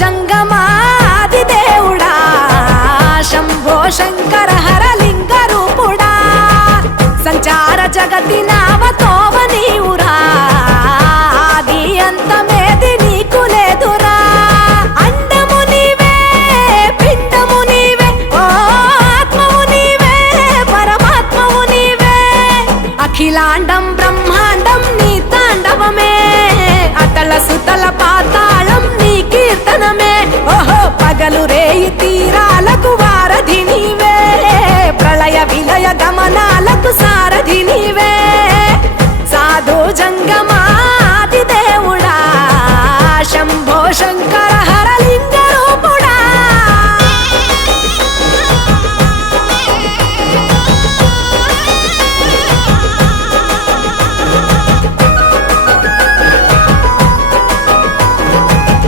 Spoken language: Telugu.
జంగమాది దేవుడా శంభో శంకర హరలింగ రూపుడా సంచార జగతి నావతోవ నీవురా ఆది అంతమేది నీకు లేదురా అండము నీవే పిండము నీవే ఓ ఆత్మవు నీవే పరమాత్మవు నీవే అఖిలాండం బ్రహ్మాండం నీ తాండవమే అతల సుతల పాతాళం నీ కీర్తనమే ఓహో పగలు రేయి తీరాలకు వారధి నీవే ప్రళయ విలయ గమనాలకు సారథి నీవే సాధు జంగమాది దేవుడా శంభో శంకర